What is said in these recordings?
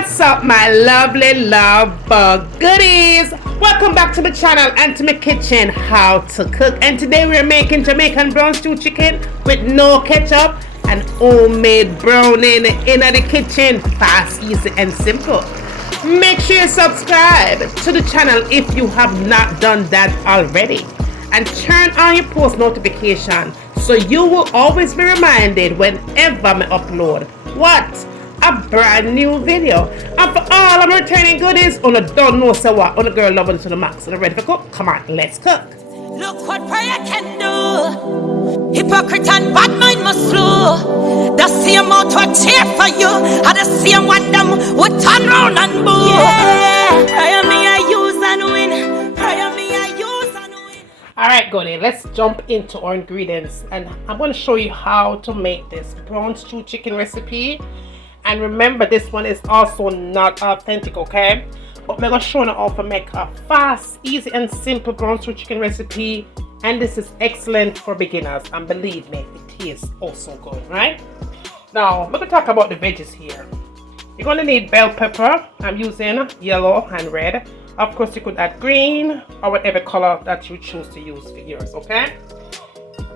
What's up, my lovely love bug goodies? Welcome back to my channel and to my kitchen, how to cook. And today we're making Jamaican brown stew chicken with no ketchup and homemade browning in the kitchen. Fast, easy and simple. Make sure you subscribe to the channel if you have not done that already, and turn on your post notification so you will always be reminded whenever I upload a brand new video. And for all of my returning goodies, on a don't know so what, on a girl loving to the max and ready for cook. Come on, let's cook. Look what prayer can do. Hypocrite and bad mind must flow. The same mouth would cheer for you, and the same one them would turn round and boo. Yeah, prayer me I use and win. Prayer me I use and win. Alright, goodie, let's jump into our ingredients, and I'm going to show you how to make this brown stew chicken recipe. And remember, this one is also not authentic, okay? But we're going to show you how to make a fast, easy and simple brown stew chicken recipe. And this is excellent for beginners, and believe me, it tastes also good, right? Now, we're going to talk about the veggies here. You're going to need bell pepper. I'm using yellow and red. Of course, you could add green or whatever color that you choose to use for yours, okay?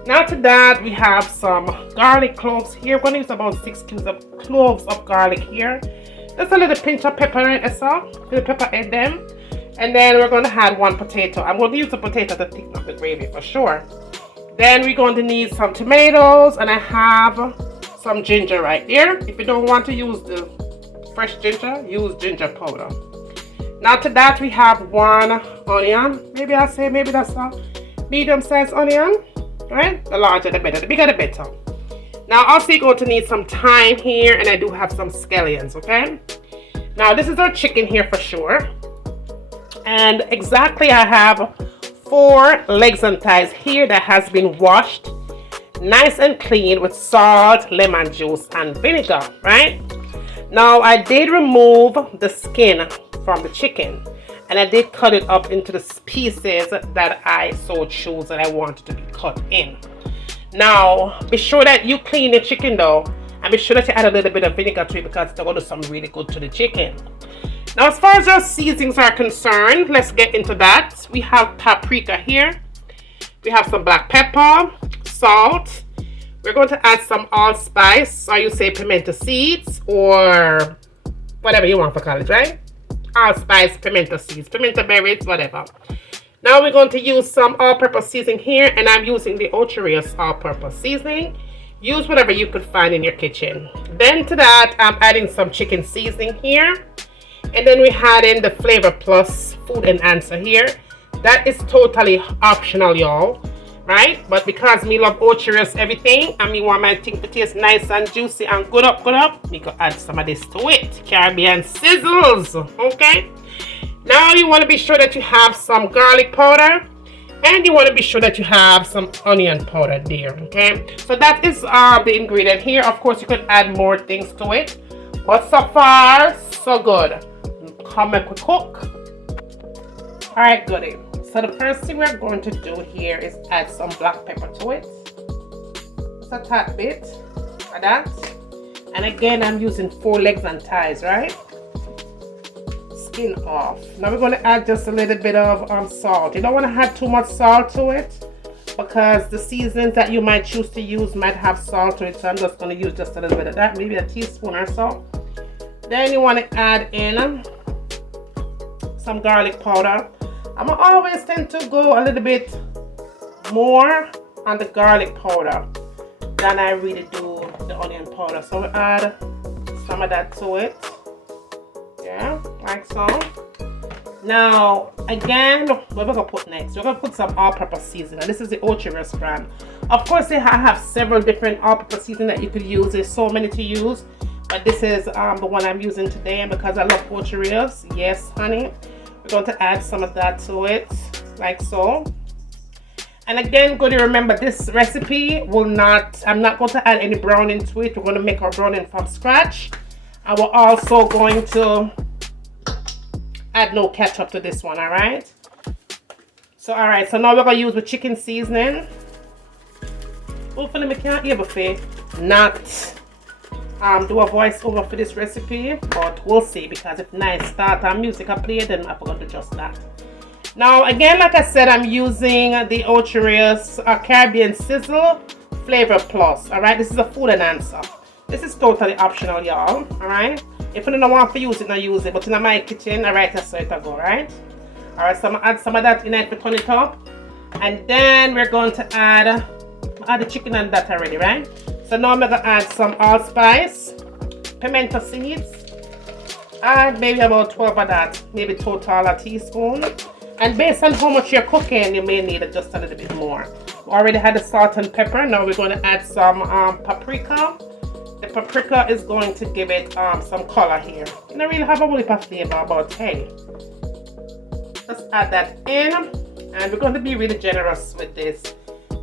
Now to that, we have some garlic cloves here. We're going to use about 6 cloves of garlic here. Just a little pinch of pepper in it, so little pepper in them. And then we're going to add 1 potato. I'm going to use the potato to thicken up the gravy for sure. Then we're going to need some tomatoes, and I have some ginger right there. If you don't want to use the fresh ginger, use ginger powder. Now to that, we have 1 onion. Maybe that's a medium-sized onion. Right? The larger the better, the bigger the better. Now also you're going to need some thyme here, and I do have some scallions, okay? Now this is our chicken here for sure. And exactly I have 4 legs and thighs here that has been washed nice and clean with salt, lemon juice and vinegar, right? Now I did remove the skin from the chicken, and I did cut it up into the pieces that I so choose that I want to be cut in. Now, be sure that you clean the chicken though, and be sure that you add a little bit of vinegar to it, because it's going to do something really good to the chicken. Now, as far as our seasonings are concerned, let's get into that. We have paprika here. We have some black pepper, salt. We're going to add some allspice, or you say pimento seeds, or whatever you want for college, right? Allspice, pimento seeds, pimento berries, whatever. Now we're going to use some all-purpose seasoning here, and I'm using the Ocherius all-purpose seasoning. Use whatever you could find in your kitchen. Then to that, I'm adding some chicken seasoning here, and then we add in the Flavor Plus food enhancer here. That is totally optional, y'all, right? But because me love Ocherius everything, and me want my thing to taste nice and juicy and good up, me go add some of this to it. Caribbean sizzles, okay? Now you want to be sure that you have some garlic powder, and you want to be sure that you have some onion powder there, okay? So that is the ingredient here. Of course, you could add more things to it, but so far, so good. Come make we cook. All right, goodie. So the first thing we're going to do here is add some black pepper to it. Just a tad bit of that. And again, I'm using 4 legs and thighs, right? Skin off. Now we're going to add just a little bit of salt. You don't want to add too much salt to it, because the seasonings that you might choose to use might have salt to it. So I'm just going to use just a little bit of that, maybe a teaspoon or so. Then you want to add in some garlic powder. I'm always tend to go a little bit more on the garlic powder than I really do the onion powder. So we add some of that to it. Yeah, like so. Now, again, what we're going to put next? We're going to put some all-purpose seasoning. This is the Ocherius brand. Of course, I have several different all-purpose seasoning that you could use. There's so many to use. But this is the one I'm using today, and because I love Ocherius, yes, honey. We're going to add some of that to it, like so. And again, good to remember, this recipe I'm not going to add any browning to it. We're going to make our browning from scratch. And we're also going to add no ketchup to this one, all right? So, all right, so now we're going to use the chicken seasoning. Hopefully, we can't even not do a voiceover for this recipe, but we'll see, because if nice start music I play, then I forgot to adjust that. Now again, like I said, I'm using the Ocherius Caribbean Sizzle Flavor Plus. Alright, this is a food enhancer. This is totally optional, y'all. Alright, if you don't want to use it, not use it, but in my kitchen, alright, that's how it go, right? Alright, so I'm gonna add some of that in it to turn it up, and then we're going to add the chicken and that already, right? So now I'm gonna add some allspice, pimento seeds, add maybe about 12 of that, maybe total a teaspoon. And based on how much you're cooking, you may need just a little bit more. We already had the salt and pepper. Now we're going to add some paprika. The paprika is going to give it some color here. You don't really have a whole heap of flavor, but hey, let's add that in. And we're going to be really generous with this.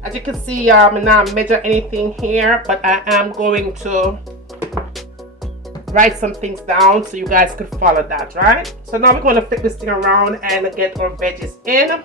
As you can see, I'm not measure anything here, but I am going to write some things down so you guys could follow that, right? So now we're going to flip this thing around and get our veggies in.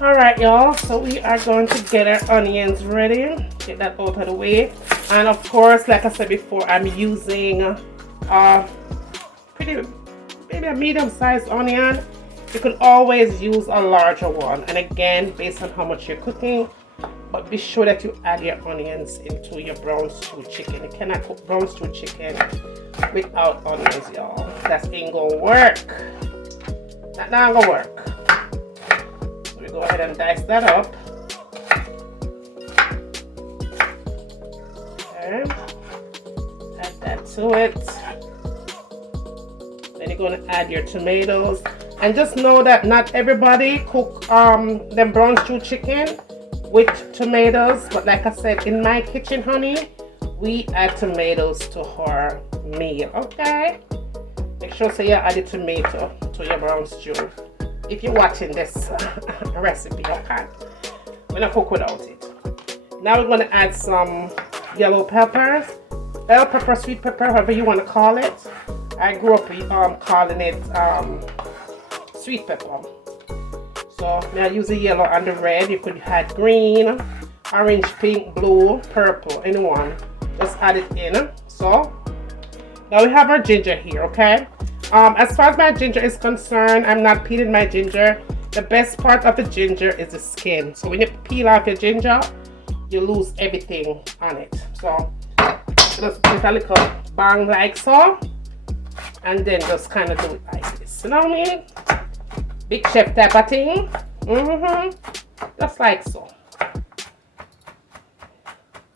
Alright, y'all, so we are going to get our onions ready, get that out of the way. And of course, like I said before, I'm using maybe a medium-sized onion. You can always use a larger one, and again, based on how much you're cooking. But be sure that you add your onions into your brown stew chicken. You cannot cook brown stew chicken without onions, y'all. That ain't gonna work. That not gonna work. Go ahead and dice that up. Okay. Add that to it. Then you're going to add your tomatoes. And just know that not everybody cook them brown stew chicken with tomatoes. But like I said, in my kitchen, honey, we add tomatoes to our meal. Okay? Make sure so you add a tomato to your brown stew. If you're watching this recipe, okay? We're gonna cook without it. Now we're gonna add some yellow peppers, bell pepper, sweet pepper, however you want to call it. I grew up calling it sweet pepper. So now I use the yellow and the red. You could add green, orange, pink, blue, purple, anyone. Just add it in. So now we have our ginger here, okay? As far as my ginger is concerned, I'm not peeling my ginger. The best part of the ginger is the skin. So when you peel off your ginger, you lose everything on it. So just put a little bang like so, and then just kind of do it like this. You know what I mean? Big chef type of thing. Just like so.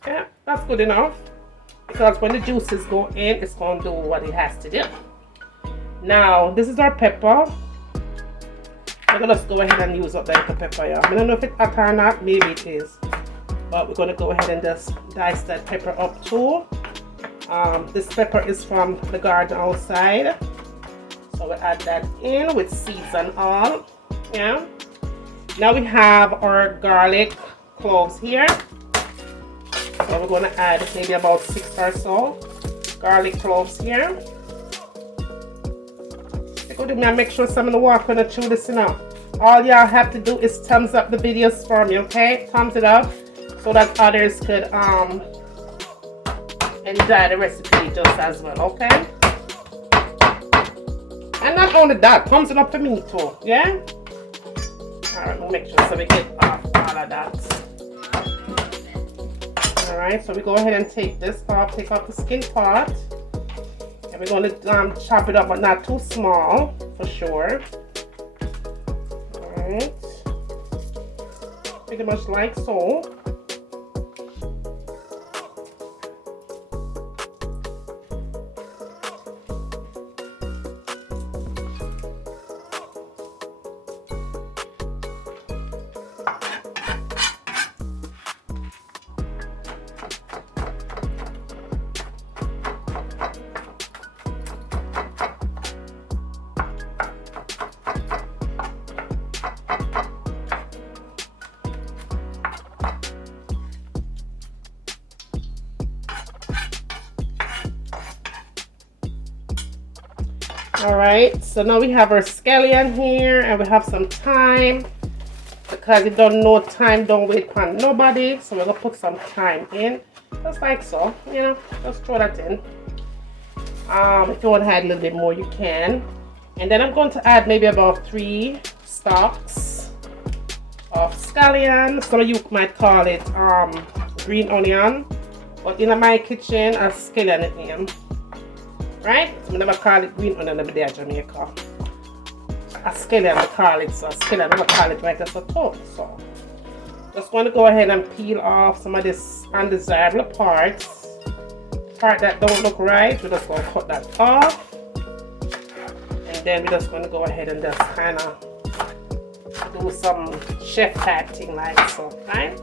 Yeah, that's good enough. Because when the juices go in, it's going to do what it has to do. Now, this is our pepper. I'm going to just go ahead and use up the little pepper here. I don't know if it's hot or not. Maybe it is. But we're going to go ahead and just dice that pepper up too. This pepper is from the garden outside. So we'll add that in with seeds and all. Yeah. Now we have our garlic cloves here. So we're going to add maybe about 6 or so garlic cloves here. Make sure some of the water gonna chew this enough. All y'all have to do is thumbs up the videos for me, okay? Thumbs it up so that others could enjoy the recipe just as well, okay? And not only that, thumbs it up for me too, yeah? Alright, we'll make sure so we get off all of that. Alright, so we go ahead and take this off, take off the skin part. And we're going to chop it up, but not too small, for sure. Alright. Pretty much like so. Alright, so now we have our scallion here, and we have some thyme, because you don't know thyme don't wait for nobody, so we're going to put some thyme in, just like so, you know, just throw that in. If you want to add a little bit more, you can. And then I'm going to add maybe about 3 stalks of scallion. Some of you might call it green onion, but in my kitchen, a scallion name. Right? So I never call it green onion over there in Jamaica. A scallion I call it, so a scallion I never call it right as a top. So just going to go ahead and peel off some of this undesirable parts. Part that don't look right, we're just going to cut that off. And then we're just going to go ahead and just kind of do some chef type thing like so, right?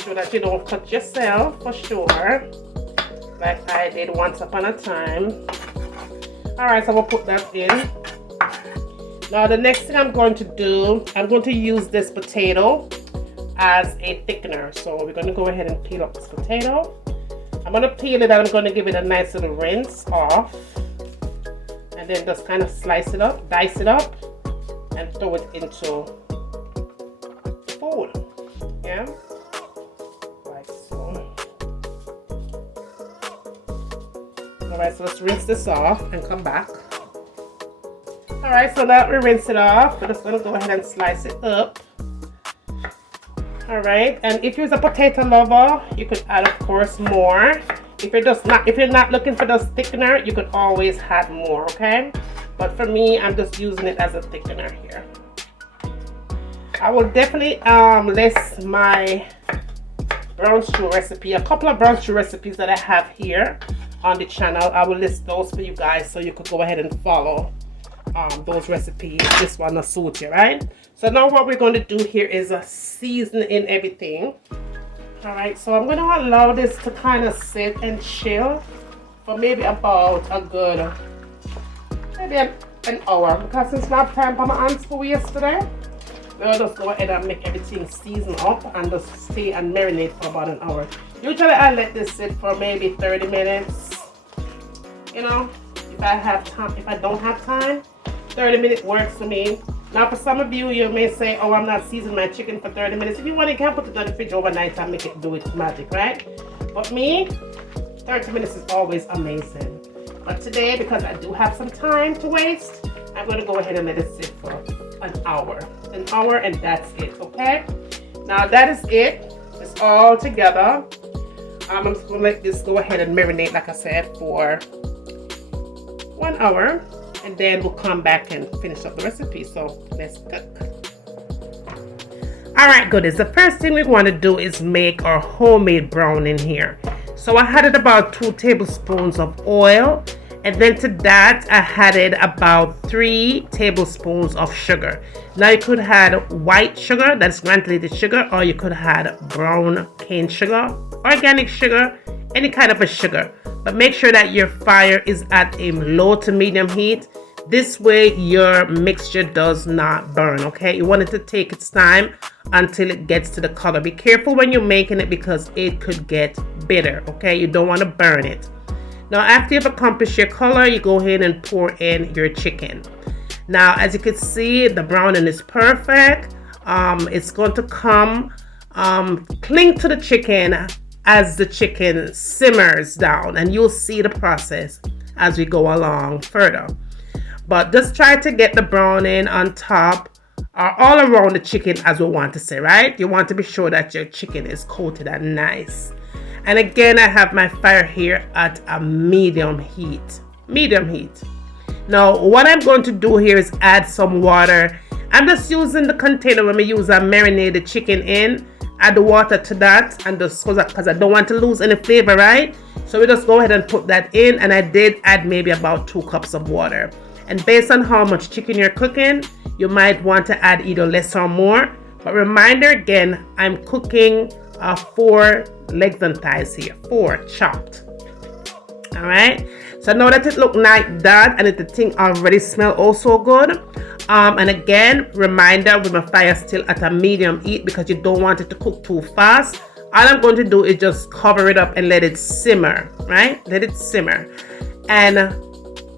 Sure that you don't cut yourself for sure, like I did once upon a time. Alright, so we'll put that in. Now the next thing I'm going to do, I'm going to use this potato as a thickener. So we're going to go ahead and peel up this potato. I'm going to peel it and I'm going to give it a nice little rinse off. And then just kind of slice it up, dice it up, and throw it into food. Yeah? Like so. Alright, so let's rinse this off and come back. Alright, so now we rinse it off. We're just going to go ahead and slice it up. Alright, and if you're a potato lover, you could add, of course, more. If you're not looking for the thickener, you could always add more, okay? But for me, I'm just using it as a thickener here. I will definitely list my brown stew recipe, a couple of brown stew recipes that I have here on the channel. I will list those for you guys so you could go ahead and follow those recipes. This one will suit you, right? So now what we're going to do here is season in everything. Alright, so I'm going to allow this to kind of sit and chill for maybe about a good, maybe an hour. Because since my time for my aunt's for yesterday, we'll just go ahead and make everything season up and just stay and marinate for about an hour. Usually I let this sit for maybe 30 minutes. You know, if I have time, if I don't have time, 30 minutes works for me. Now for some of you, you may say, oh, I'm not seasoning my chicken for 30 minutes. If you want, you can put it in the fridge overnight and make it do its magic, right? But me, 30 minutes is always amazing. But today, because I do have some time to waste, I'm going to go ahead and let it sit for an hour. An hour, and that's it, okay? Now that is it. It's all together. I'm just going to let this go ahead and marinate, like I said, for 1 hour. And then we'll come back and finish up the recipe. So let's cook. Alright, goodies. The first thing we want to do is make our homemade browning here. So I added about 2 tablespoons of oil. And then to that, I added about 3 tablespoons of sugar. Now you could add white sugar, that's granulated sugar, or you could add brown cane sugar, organic sugar, any kind of a sugar. But make sure that your fire is at a low to medium heat. This way your mixture does not burn, okay? You want it to take its time until it gets to the color. Be careful when you're making it because it could get bitter, okay? You don't want to burn it. Now after you've accomplished your color, you go ahead and pour in your chicken. Now as you can see, the browning is perfect. It's going to come cling to the chicken as the chicken simmers down, and you'll see the process as we go along further. But just try to get the browning on top or all around the chicken, as we want to say, right? You want to be sure that your chicken is coated and nice. And again, I have my fire here at a medium heat. Now, what I'm going to do here is add some water. I'm just using the container when we use a marinated chicken in. Add the water to that, and just because I don't want to lose any flavor, right? So we just go ahead and put that in, and I did add maybe about 2 cups of water. And based on how much chicken you're cooking, you might want to add either less or more. But reminder again, I'm cooking 4 legs and thighs here, 4 chopped. All right. So now that it look like that, and the thing already smell also good. And again, reminder, with my fire still at a medium heat because you don't want it to cook too fast. All I'm going to do is just cover it up and let it simmer, right? Let it simmer and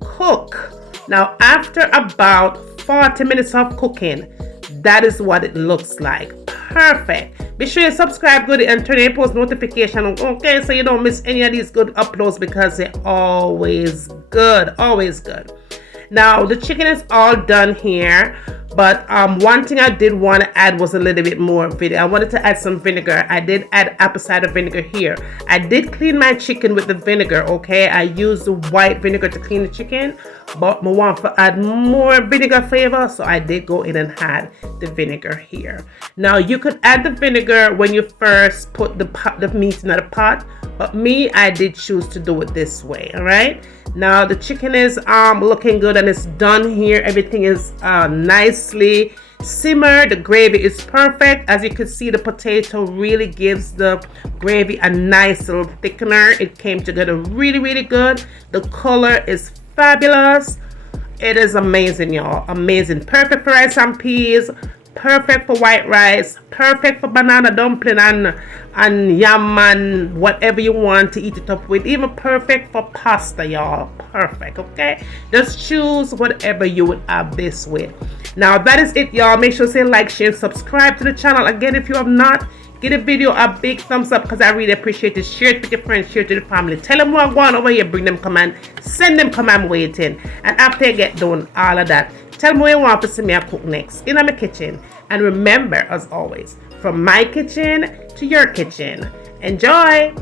cook. Now, after about 40 minutes of cooking, that is what it looks like. Perfect. Be sure you subscribe, goodie, and turn your post notification on, okay, so you don't miss any of these good uploads because they're always good, always good. Now, the chicken is all done here, but one thing I did want to add was a little bit more vinegar. I wanted to add some vinegar. I did add apple cider vinegar here. I did clean my chicken with the vinegar, okay? I used the white vinegar to clean the chicken, but I want to add more vinegar flavor, so I did go in and add the vinegar here. Now, you could add the vinegar when you first put the meat in the pot, but me, I did choose to do it this way, all right? Now, the chicken is looking good and it's done here. Everything is nicely simmered. The gravy is perfect. As you can see, the potato really gives the gravy a nice little thickener. It came together really, really good. The color is fabulous. It is amazing, y'all. Amazing. Perfect for rice and peas. Perfect for white rice, perfect for banana dumpling and yam and whatever you want to eat it up with. Even perfect for pasta, y'all. Perfect, okay? Just choose whatever you would have this with. Now, that is it, y'all. Make sure to say like, share, and subscribe to the channel. Again, if you have not, give the video a big thumbs up because I really appreciate it. Share it with your friends, share it to the family. Tell them what going over here, bring them command, send them command waiting. And after you get done all of that, tell me what you want to see me cook next in my kitchen. And remember, as always, from my kitchen to your kitchen. Enjoy!